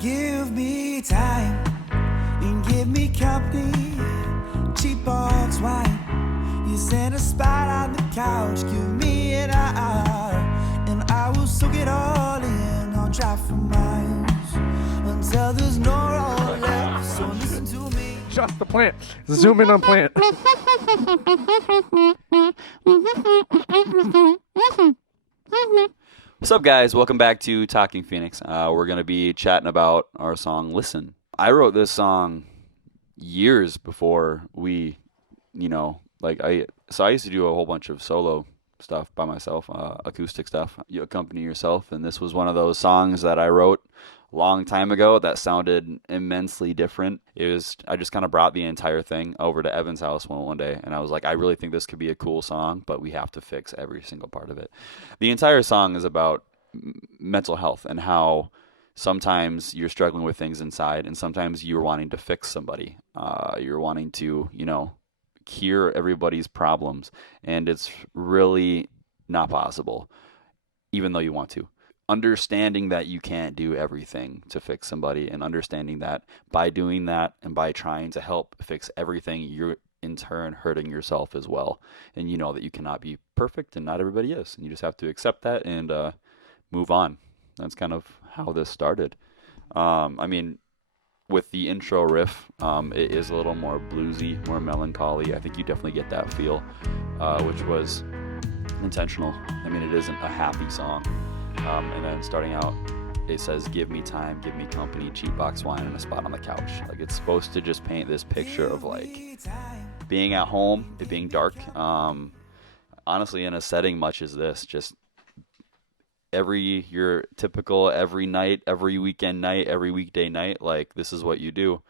Give me time and give me company. Cheap box wine. You send a spot on the couch. Give me an hour and I will soak it all in. I'll drive for miles until there's no road left. So listen to me. Just the plant. Zoom in on plant. What's up, guys? Welcome back to Talking Phoenix. We're going to be chatting about our song, Listen. I wrote this song years before we, I used to do a whole bunch of solo stuff by myself, acoustic stuff. You accompany yourself, and this was one of those songs that I wrote a long time ago that sounded immensely different. I just kind of brought the entire thing over to Evan's house one day, and I was like, I really think this could be a cool song, but we have to fix every single part of it. The entire song is about mental health and how sometimes you're struggling with things inside, and sometimes you're wanting to fix somebody. You're wanting to, cure everybody's problems, and it's really not possible, even though you want to. Understanding that you can't do everything to fix somebody, and understanding that by doing that and by trying to help fix everything, you're in turn hurting yourself as well. And you know that you cannot be perfect, and not everybody is, and you just have to accept that and move on. That's kind of how this started. With the intro riff, it is a little more bluesy, more melancholy. I think you definitely get that feel, which was intentional. It isn't a happy song. And then starting out, it says, give me time, give me company, cheap box wine, and a spot on the couch. Like, it's supposed to just paint this picture of, like, being at home, it being dark. Honestly, in a setting much as this, just your typical every night, every weekend night, every weekday night, like, this is what you do.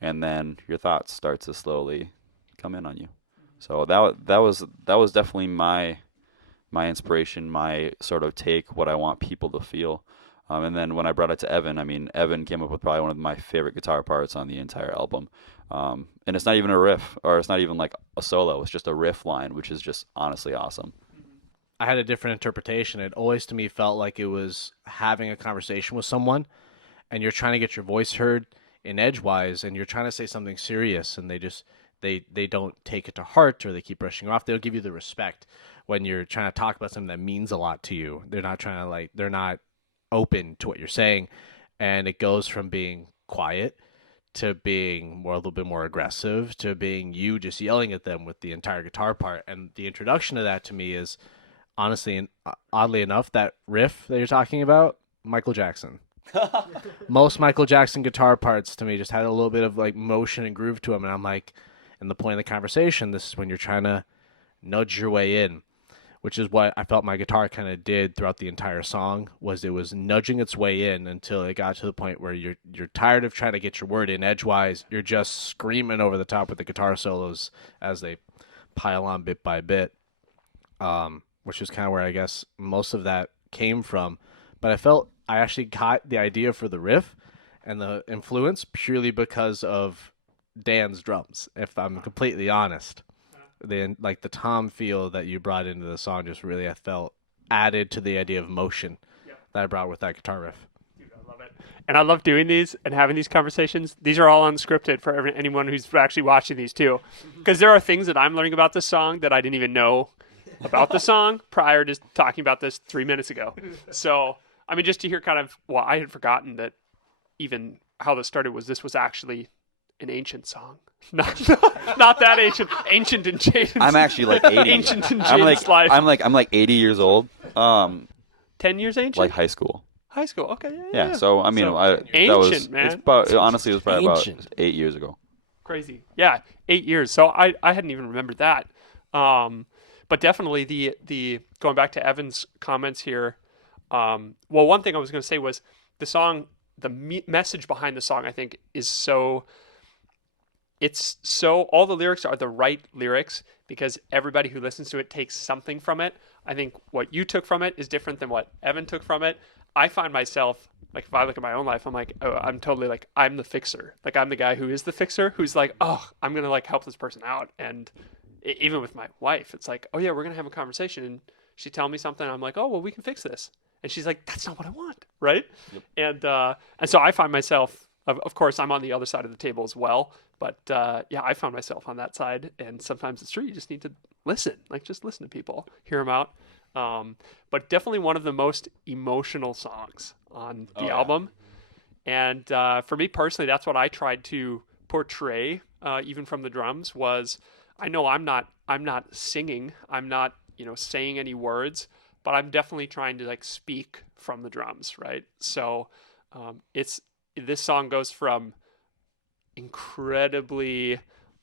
And then your thoughts start to slowly come in on you. So that was definitely my inspiration, my sort of take, what I want people to feel. And then when I brought it to Evan, Evan came up with probably one of my favorite guitar parts on the entire album. And it's not even a riff, or it's not even like a solo. It's just a riff line, which is just honestly awesome. I had a different interpretation. It always to me felt like it was having a conversation with someone, and you're trying to get your voice heard in edgewise, and you're trying to say something serious, and they don't take it to heart, or they keep brushing off. They'll give you the respect when you're trying to talk about something that means a lot to you. They're not open to what you're saying. And it goes from being quiet to being a little bit more aggressive, to being you just yelling at them with the entire guitar part. And the introduction to that to me is, honestly, and oddly enough, that riff that you're talking about, Michael Jackson. Most Michael Jackson guitar parts to me just had a little bit of like motion and groove to them. And I'm like, and the point of the conversation, this is when you're trying to nudge your way in, which is what I felt my guitar kind of did throughout the entire song. Was it was nudging its way in until it got to the point where you're tired of trying to get your word in edgewise. You're just screaming over the top with the guitar solos as they pile on bit by bit, which is kind of where I guess most of that came from. But I felt I actually got the idea for the riff and the influence purely because of Dan's drums, if I'm completely honest. The tom feel that you brought into the song just really, I felt, added to the idea of motion that I brought with that guitar riff. Dude, I love it. And I love doing these and having these conversations. These are all unscripted for anyone who's actually watching these too. Because there are things that I'm learning about this song that I didn't even know about the song prior to talking about this 3 minutes ago. So, just to hear kind of, I had forgotten that even how this started this was actually an ancient song. Not that ancient. Ancient in Jaden's. I'm actually like 80. Ancient in Jaden's life. I'm like 80 years old. 10 years ancient? Like high school. High school. Okay. Yeah. So ancient, man. It's about, honestly, it was probably about 8 years ago. Crazy. Yeah, 8 years. So I hadn't even remembered that. But definitely the going back to Evan's comments here. One thing I was going to say was the song, the message behind the song, I think, is so. All the lyrics are the right lyrics because everybody who listens to it takes something from it. I think what you took from it is different than what Evan took from it. I find myself, like, if I look at my own life, I'm like, oh, I'm totally like, I'm the fixer. Like, I'm the guy who is the fixer who's like, oh, I'm going to like help this person out. And even with my wife, it's like, oh yeah, we're going to have a conversation. And she tell me something. I'm like, oh, well, we can fix this. And she's like, that's not what I want, right? Yep. And so I find myself, of course, I'm on the other side of the table as well. But yeah, I found myself on that side. And sometimes it's true. You just need to listen, like just listen to people, hear them out. But definitely one of the most emotional songs on the album. And for me personally, that's what I tried to portray, even from the drums, was I know I'm not singing, I'm not, saying any words, but I'm definitely trying to like speak from the drums, right? So this song goes from incredibly,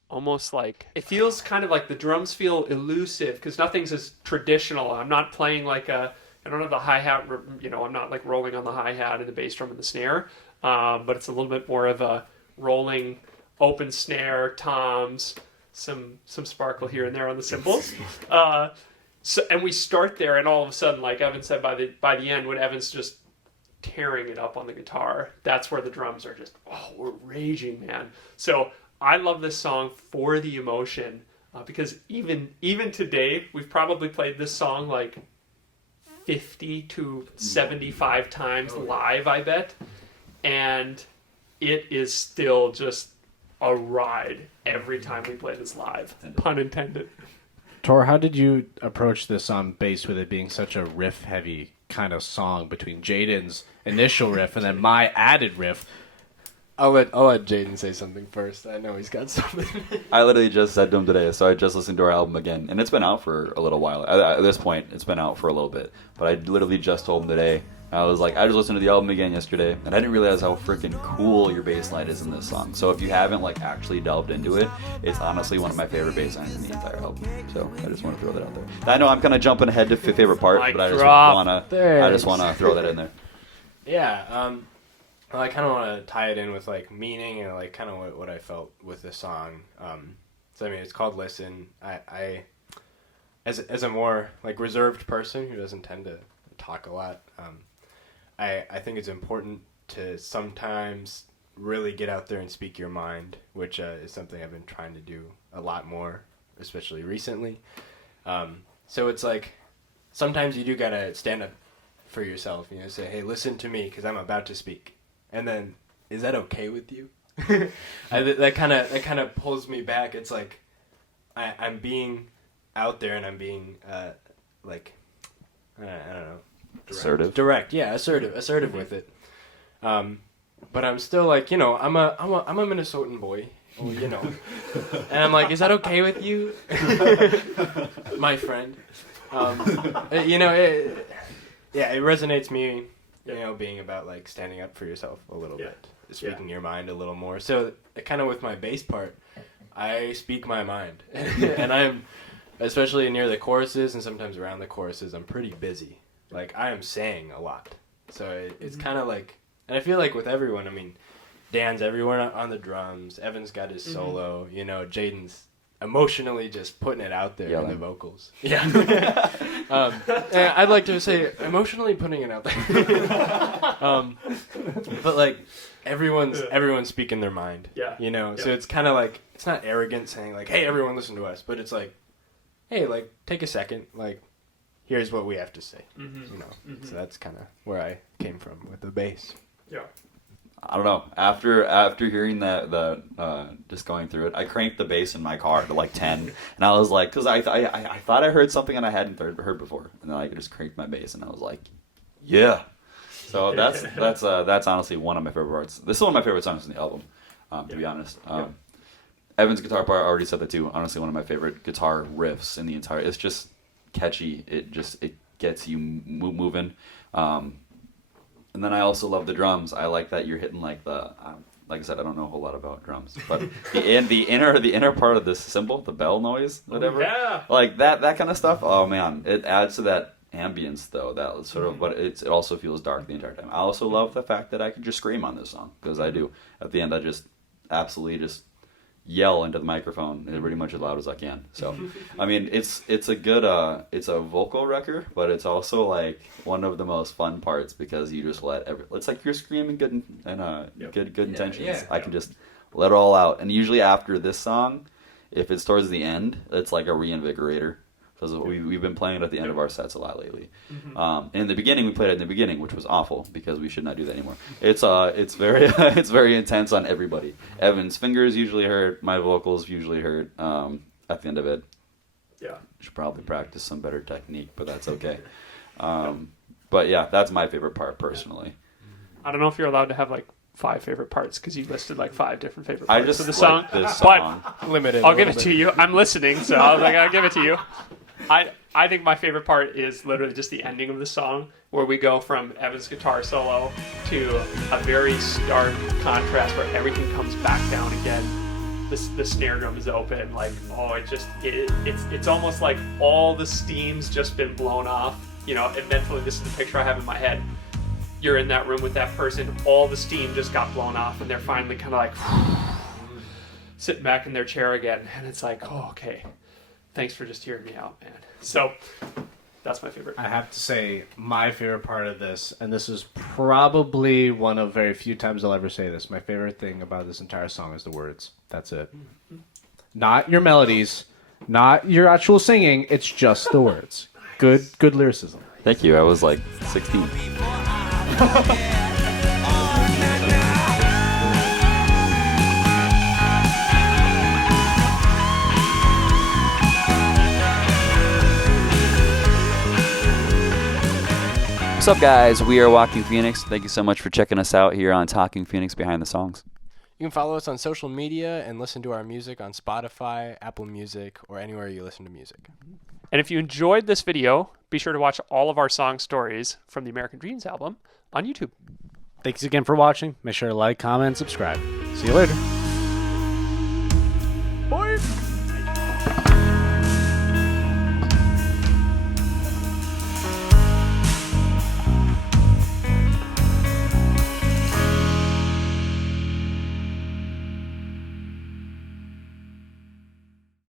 almost like, it feels kind of like the drums feel elusive because nothing's as traditional. I'm not playing like I don't have the hi-hat, I'm not like rolling on the hi-hat and the bass drum and the snare, but it's a little bit more of a rolling open snare, toms, some sparkle here and there on the cymbals. And we start there, and all of a sudden, like Evan said, by the end, when Evan's just tearing it up on the guitar, that's where the drums are just, we're raging, man. So I love this song for the emotion, because even today, we've probably played this song like 50 to 75 times live, I bet. And it is still just a ride every time we play this live. Pun intended. Tor, how did you approach this on bass with it being such a riff-heavy kind of song between Jaden's initial riff and then my added riff? I'll let Jaden say something first. I know he's got something. I literally just said to him today, so I just listened to our album again, and it's been out for a little while. At this point, it's been out for a little bit, but I literally just told him today. I was like, I just listened to the album again yesterday, and I didn't realize how freaking cool your bass line is in this song. So if you haven't like actually delved into it, it's honestly one of my favorite bass lines in the entire album. So I just want to throw that out there. I know I'm kind of jumping ahead to favorite part, but I just want to throw that in there. Yeah. Well, I kind of want to tie it in with like meaning and like kind of what I felt with the song. So I mean, it's called "Listen." I as a more like reserved person who doesn't tend to talk a lot, I think it's important to sometimes really get out there and speak your mind, which is something I've been trying to do a lot more, especially recently. So it's like sometimes you do gotta stand up for yourself, say, hey, listen to me because I'm about to speak. And then, is that okay with you? That kind of pulls me back. It's like I'm being out there and I'm being like I don't know, direct, yeah, assertive with it. But I'm still like, I'm a Minnesotan boy, and I'm like, is that okay with you, my friend? It resonates me. Being about like standing up for yourself a little bit, speaking your mind a little more. So kind of with my bass part, I speak my mind, and I'm, especially near the choruses and sometimes around the choruses, I'm pretty busy. Like I am saying a lot. So it's kind of like, and I feel like with everyone, I mean, Dan's everywhere on the drums, Evan's got his solo, Jaden's emotionally just putting it out there in the vocals. Yeah. I'd like to say emotionally putting it out there. But like everyone's speaking their mind. Yeah. So it's kind of like, it's not arrogant saying like, hey, everyone listen to us, but it's like, hey, like take a second, like here's what we have to say. So that's kind of where I came from with the bass. Yeah. I don't know. After hearing that, just going through it, I cranked the bass in my car to like 10, and I was like, because I thought I heard something and I hadn't heard before, and then I just cranked my bass and I was like, yeah. So that's honestly one of my favorite parts. This is one of my favorite songs in the album, to be honest. Evan's guitar part, I already said that too. Honestly, one of my favorite guitar riffs in the entire. It's just catchy. It gets you moving. And then I also love the drums. I like that you're hitting like the, like I said, I don't know a whole lot about drums, but the inner part of this cymbal, the bell noise, whatever, like that kind of stuff. Oh man, it adds to that ambience though. That sort of, but it also feels dark the entire time. I also love the fact that I can just scream on this song because I do. At the end, I just absolutely just yell into the microphone pretty much as loud as I can. So, I mean, it's a good it's a vocal wrecker, but it's also like one of the most fun parts because you just let it's like you're screaming good intentions. Yeah. I can just let it all out. And usually after this song, if it's towards the end, it's like a reinvigorator because we've been playing it at the end of our sets a lot lately. In the beginning, we played it in the beginning, which was awful because we should not do that anymore. It's very it's very intense on everybody. Evan's fingers usually hurt. My vocals usually hurt at the end of it. Yeah. Should probably practice some better technique, but that's okay. But yeah, that's my favorite part personally. I don't know if you're allowed to have like 5 favorite parts because you listed like 5 different favorite parts I just of the song. like this song. Limited. I'll give it to you. I'm listening, so I was like, I'll give it to you. I think my favorite part is literally just the ending of the song, where we go from Evan's guitar solo to a very stark contrast where everything comes back down again. The snare drum is open, like it's almost like all the steam's just been blown off. You know, and mentally, this is the picture I have in my head. You're in that room with that person, all the steam just got blown off, and they're finally kind of like sitting back in their chair again, and it's like, oh, okay, thanks for just hearing me out, man. So that's my favorite. I have to say, my favorite part of this, and this is probably one of very few times I'll ever say this, my favorite thing about this entire song is the words. That's it. Not your melodies, not your actual singing, it's just the words. Good lyricism. Thank you. I was like 16. What's up, guys? We are Walking Phoenix. Thank you so much for checking us out here on Talking Phoenix Behind the Songs. You can follow us on social media and listen to our music on Spotify, Apple Music, or anywhere you listen to music. And if you enjoyed this video, be sure to watch all of our song stories from the American Dreams album on YouTube. Thanks again for watching. Make sure to like, comment, and subscribe. See you later.